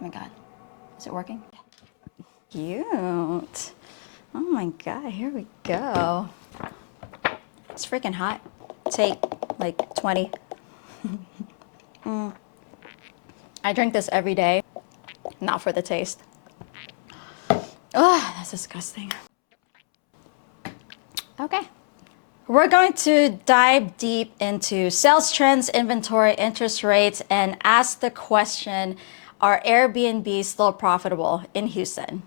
Oh my God, is it working? Cute. Oh my God, here we go. It's freaking hot. Take like 20. I drink this every day, not for the taste. Oh, that's disgusting. Okay. We're going to dive deep into sales trends, inventory, interest rates, and ask the question, are Airbnb still profitable in Houston?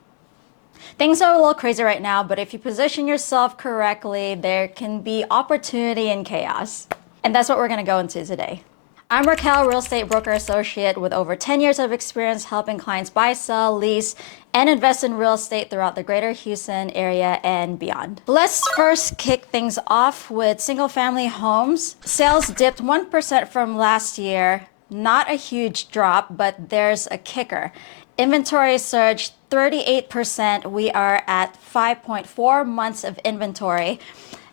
Things are a little crazy right now, but if you position yourself correctly, there can be opportunity in chaos. And that's what we're gonna go into today. I'm Raquel, real estate broker associate with over 10 years of experience helping clients buy, sell, lease, and invest in real estate throughout the greater Houston area and beyond. Let's first kick things off with single family homes. Sales dipped 1% from last year. Not a huge drop, but there's a kicker. Inventory surged 38%. We are at 5.4 months of inventory.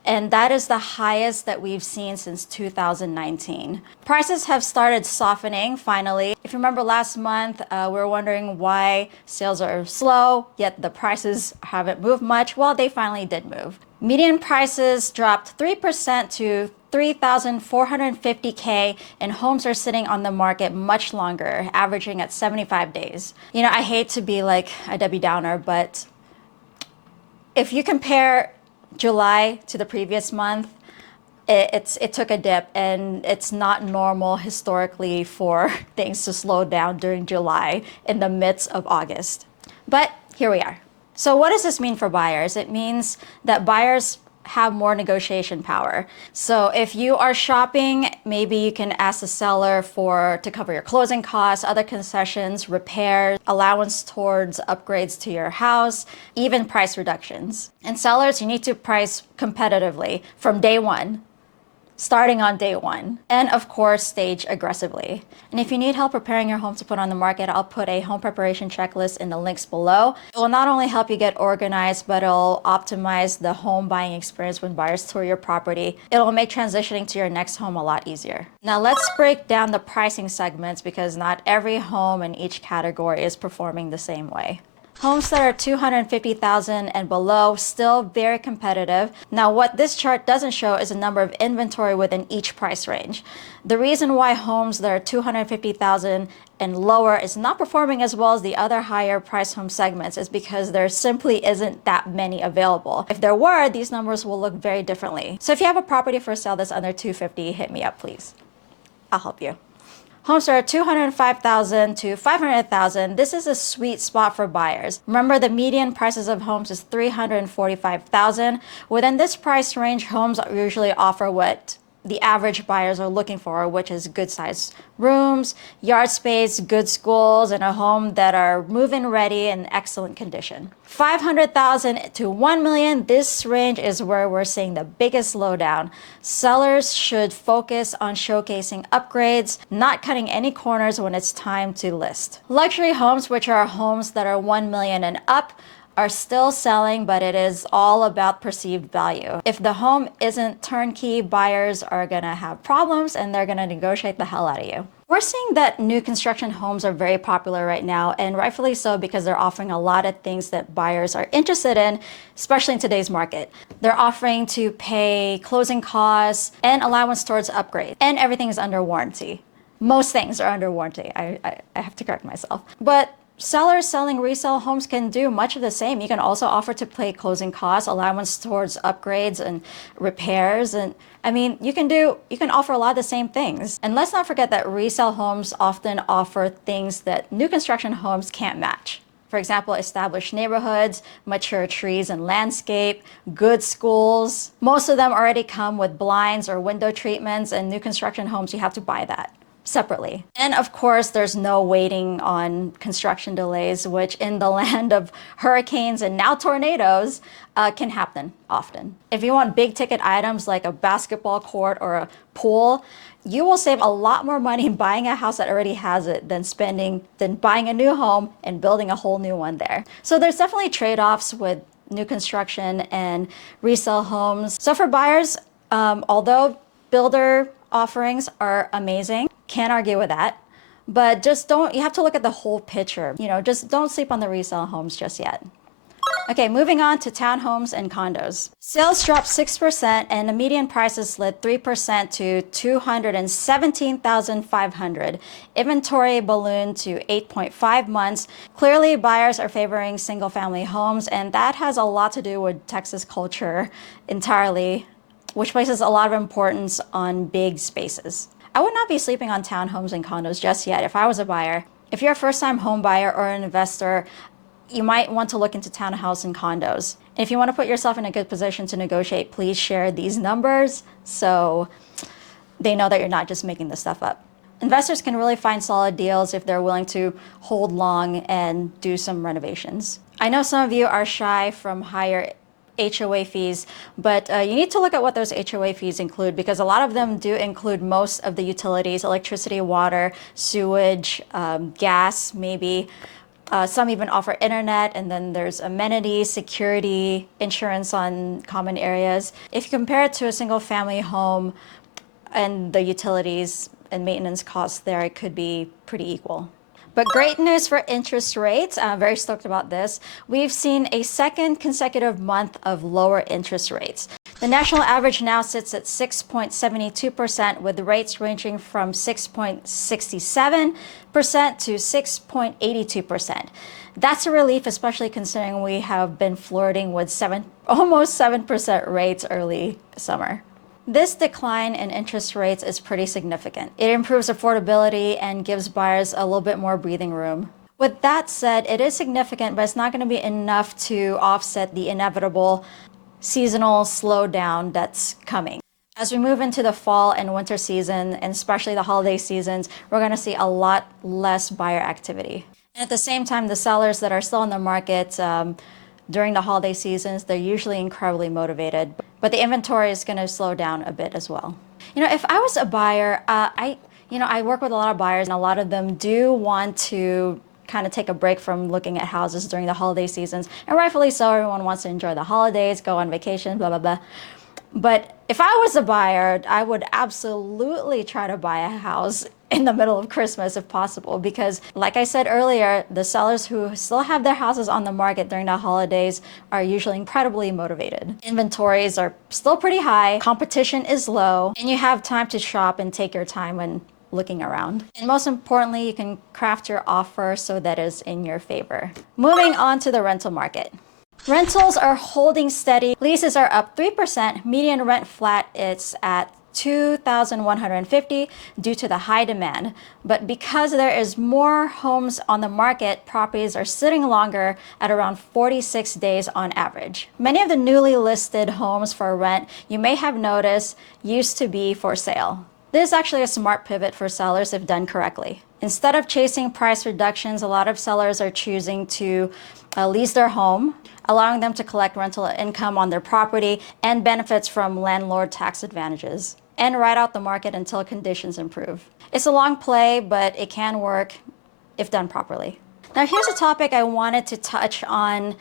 And that is the highest that we've seen since 2019. Prices have started softening finally. If you remember last month, we were wondering why sales are slow, yet the prices haven't moved much. Well, they finally did move. Median prices dropped 3% to $3,450K, and homes are sitting on the market much longer, averaging at 75 days. You know, I hate to be like a Debbie Downer, but if you compare July to the previous month, it took a dip, and it's not normal historically for things to slow down during July in the midst of August. But here we are. So what does this mean for buyers? It means that buyers have more negotiation power. So if you are shopping, maybe you can ask the seller to cover your closing costs, other concessions, repairs, allowance towards upgrades to your house, even price reductions. And sellers, you need to price competitively from day one, starting on day one, and of course, stage aggressively. And if you need help preparing your home to put on the market, I'll put a home preparation checklist in the links below. It will not only help you get organized, but it'll optimize the home buying experience when buyers tour your property. It'll make transitioning to your next home a lot easier. Now let's break down the pricing segments because not every home in each category is performing the same way. Homes that are $250,000 and below, still very competitive. Now, what this chart doesn't show is the number of inventory within each price range. The reason why homes that are $250,000 and lower is not performing as well as the other higher price home segments is because there simply isn't that many available. If there were, these numbers will look very differently. So if you have a property for sale that's under $250,000, hit me up, please. I'll help you. Homes are $205,000 to $500,000. This is a sweet spot for buyers. Remember, the median prices of homes is $345,000. Within this price range, homes usually offer what the average buyers are looking for, which is good sized rooms, yard space, good schools, and a home that are move-in ready and excellent condition. $500,000 to $1 million, this range is where we're seeing the biggest slowdown. Sellers should focus on showcasing upgrades, not cutting any corners when it's time to list. Luxury homes, which are homes that are $1 million and up, are still selling, but it is all about perceived value. If the home isn't turnkey, buyers are gonna have problems and they're gonna negotiate the hell out of you. We're seeing that new construction homes are very popular right now, and rightfully so because they're offering a lot of things that buyers are interested in, especially in today's market. They're offering to pay closing costs and allowance towards upgrades, and everything is under warranty. Most things are under warranty. I have to correct myself. But sellers selling resale homes can do much of the same. You can also offer to pay closing costs, allowance towards upgrades and repairs. And I mean, you can offer a lot of the same things. And let's not forget that resale homes often offer things that new construction homes can't match. For example, established neighborhoods, mature trees and landscape, good schools. Most of them already come with blinds or window treatments, and new construction homes, you have to buy that separately. And of course, there's no waiting on construction delays, which in the land of hurricanes and now tornadoes can happen often. If you want big ticket items like a basketball court or a pool, you will save a lot more money buying a house that already has it than buying a new home and building a whole new one there. So there's definitely trade-offs with new construction and resale homes. So for buyers, although builder offerings are amazing, can't argue with that. But just don't, you have to look at the whole picture. Just don't sleep on the resale homes just yet. Okay, moving on to townhomes and condos. Sales dropped 6% and the median prices slid 3% to 217,500. Inventory ballooned to 8.5 months. Clearly, buyers are favoring single-family homes, and that has a lot to do with Texas culture entirely, which places a lot of importance on big spaces. I would not be sleeping on townhomes and condos just yet if I was a buyer. If you're a first-time home buyer or an investor, you might want to look into townhouse and condos. And if you want to put yourself in a good position to negotiate, please share these numbers so they know that you're not just making this stuff up. Investors can really find solid deals if they're willing to hold long and do some renovations. I know some of you are shy from higher HOA fees, but you need to look at what those HOA fees include, because a lot of them do include most of the utilities: electricity, water, sewage, gas, maybe. Some even offer internet, and then there's amenities, security, insurance on common areas. If you compare it to a single family home and the utilities and maintenance costs there, it could be pretty equal. But great news for interest rates. I'm very stoked about this. We've seen a second consecutive month of lower interest rates. The national average now sits at 6.72%, with rates ranging from 6.67% to 6.82%. That's a relief, especially considering we have been flirting with almost 7% rates early summer. This decline in interest rates is pretty significant. It improves affordability and gives buyers a little bit more breathing room. With that said, it is significant, but it's not going to be enough to offset the inevitable seasonal slowdown that's coming. As we move into the fall and winter season, and especially the holiday seasons, we're going to see a lot less buyer activity. And at the same time, the sellers that are still in the market during the holiday seasons, they're usually incredibly motivated, but the inventory is going to slow down a bit as well. If I was a buyer, I work with a lot of buyers, and a lot of them do want to kind of take a break from looking at houses during the holiday seasons, and rightfully so. Everyone wants to enjoy the holidays, go on vacation, blah, blah, blah. But if I was a buyer, I would absolutely try to buy a house in the middle of Christmas if possible, because like I said earlier, the sellers who still have their houses on the market during the holidays are usually incredibly motivated. Inventories are still pretty high, competition is low, and you have time to shop and take your time when looking around. And most importantly, you can craft your offer so that it's in your favor. Moving on to the rental market. Rentals are holding steady. Leases are up 3%. Median rent flat, it's at $2,150 due to the high demand. But because there is more homes on the market, properties are sitting longer at around 46 days on average. Many of the newly listed homes for rent, you may have noticed, used to be for sale. This is actually a smart pivot for sellers if done correctly. Instead of chasing price reductions, a lot of sellers are choosing to lease their home, allowing them to collect rental income on their property and benefits from landlord tax advantages, and ride out the market until conditions improve. It's a long play, but it can work if done properly. Now, here's a topic I wanted to touch on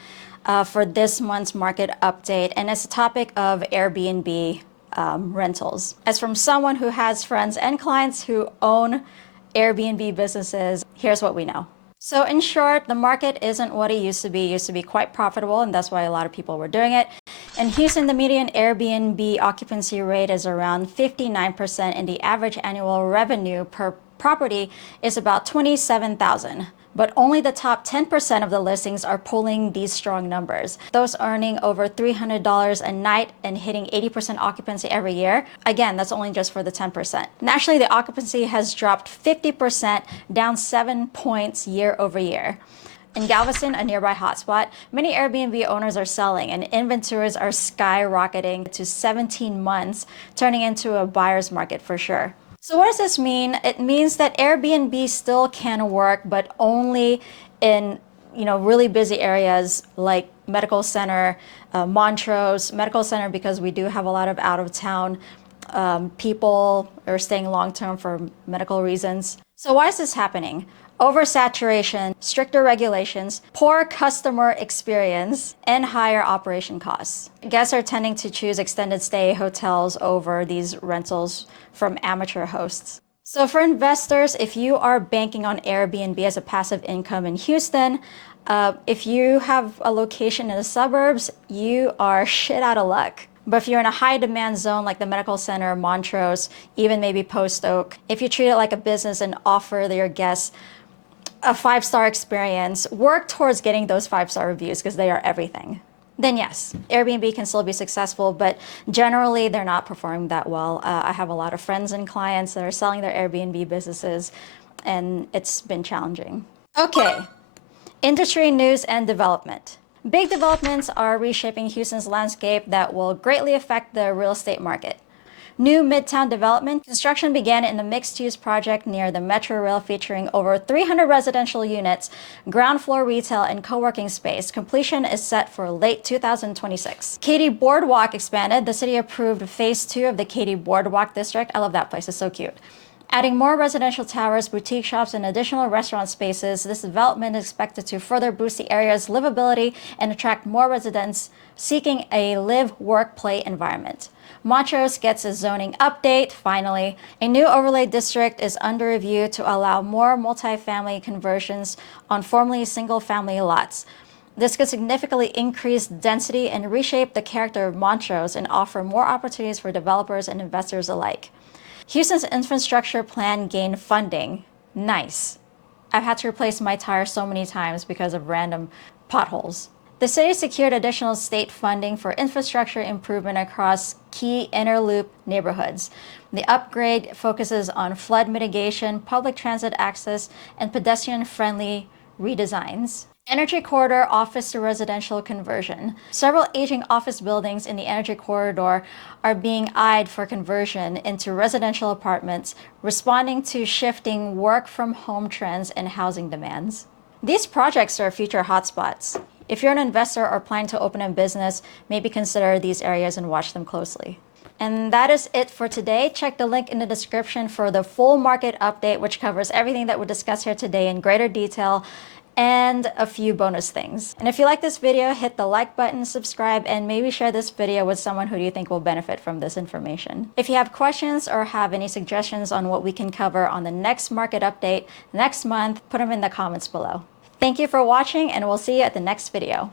for this month's market update, and it's the topic of Airbnb rentals. As from someone who has friends and clients who own Airbnb businesses, here's what we know. So in short, the market isn't what it used to be. It used to be quite profitable, and that's why a lot of people were doing it. In Houston, the median Airbnb occupancy rate is around 59%, and the average annual revenue per property is about $27,000. But only the top 10% of the listings are pulling these strong numbers. Those earning over $300 a night and hitting 80% occupancy every year. Again, that's only just for the 10%. Nationally, the occupancy has dropped 50%, down 7 points year over year. In Galveston, a nearby hotspot, many Airbnb owners are selling, and inventories are skyrocketing to 17 months, turning into a buyer's market for sure. So what does this mean? It means that Airbnb still can work, but only in really busy areas like Medical Center, Montrose, Medical Center, because we do have a lot of out-of-town people are staying long-term for medical reasons. So why is this happening? Oversaturation, stricter regulations, poor customer experience, and higher operation costs. Guests are tending to choose extended stay hotels over these rentals from amateur hosts. So for investors, if you are banking on Airbnb as a passive income in Houston, if you have a location in the suburbs, you are shit out of luck. But if you're in a high demand zone like the Medical Center, Montrose, even maybe Post Oak, if you treat it like a business and offer your guests a 5-star experience, work towards getting those 5-star reviews because they are everything. Then yes, Airbnb can still be successful, but generally they're not performing that well. I have a lot of friends and clients that are selling their Airbnb businesses, and it's been challenging. Okay, industry news and development. Big developments are reshaping Houston's landscape that will greatly affect the real estate market. New Midtown development construction began in the mixed-use project near the Metro Rail, featuring over 300 residential units, ground floor retail, and co-working space. Completion is set for late 2026. Katy Boardwalk expanded. The city approved phase 2 of the Katy Boardwalk district. I love that place, it's so cute. Adding more residential towers, boutique shops, and additional restaurant spaces, this development is expected to further boost the area's livability and attract more residents seeking a live, work, play environment. Montrose gets a zoning update, finally. A new overlay district is under review to allow more multifamily conversions on formerly single-family lots. This could significantly increase density and reshape the character of Montrose and offer more opportunities for developers and investors alike. Houston's infrastructure plan gained funding. Nice. I've had to replace my tires so many times because of random potholes. The city secured additional state funding for infrastructure improvement across key inner loop neighborhoods. The upgrade focuses on flood mitigation, public transit access, and pedestrian-friendly redesigns. Energy corridor office to residential conversion. Several aging office buildings in the energy corridor are being eyed for conversion into residential apartments, responding to shifting work from home trends and housing demands. These projects are future hotspots. If you're an investor or planning to open a business, maybe consider these areas and watch them closely. And that is it for today. Check the link in the description for the full market update, which covers everything that we discussed here today in greater detail and a few bonus things. And if you like this video, hit the like button, subscribe, and maybe share this video with someone who you think will benefit from this information. If you have questions or have any suggestions on what we can cover on the next market update next month, put them in the comments below. Thank you for watching, and we'll see you at the next video.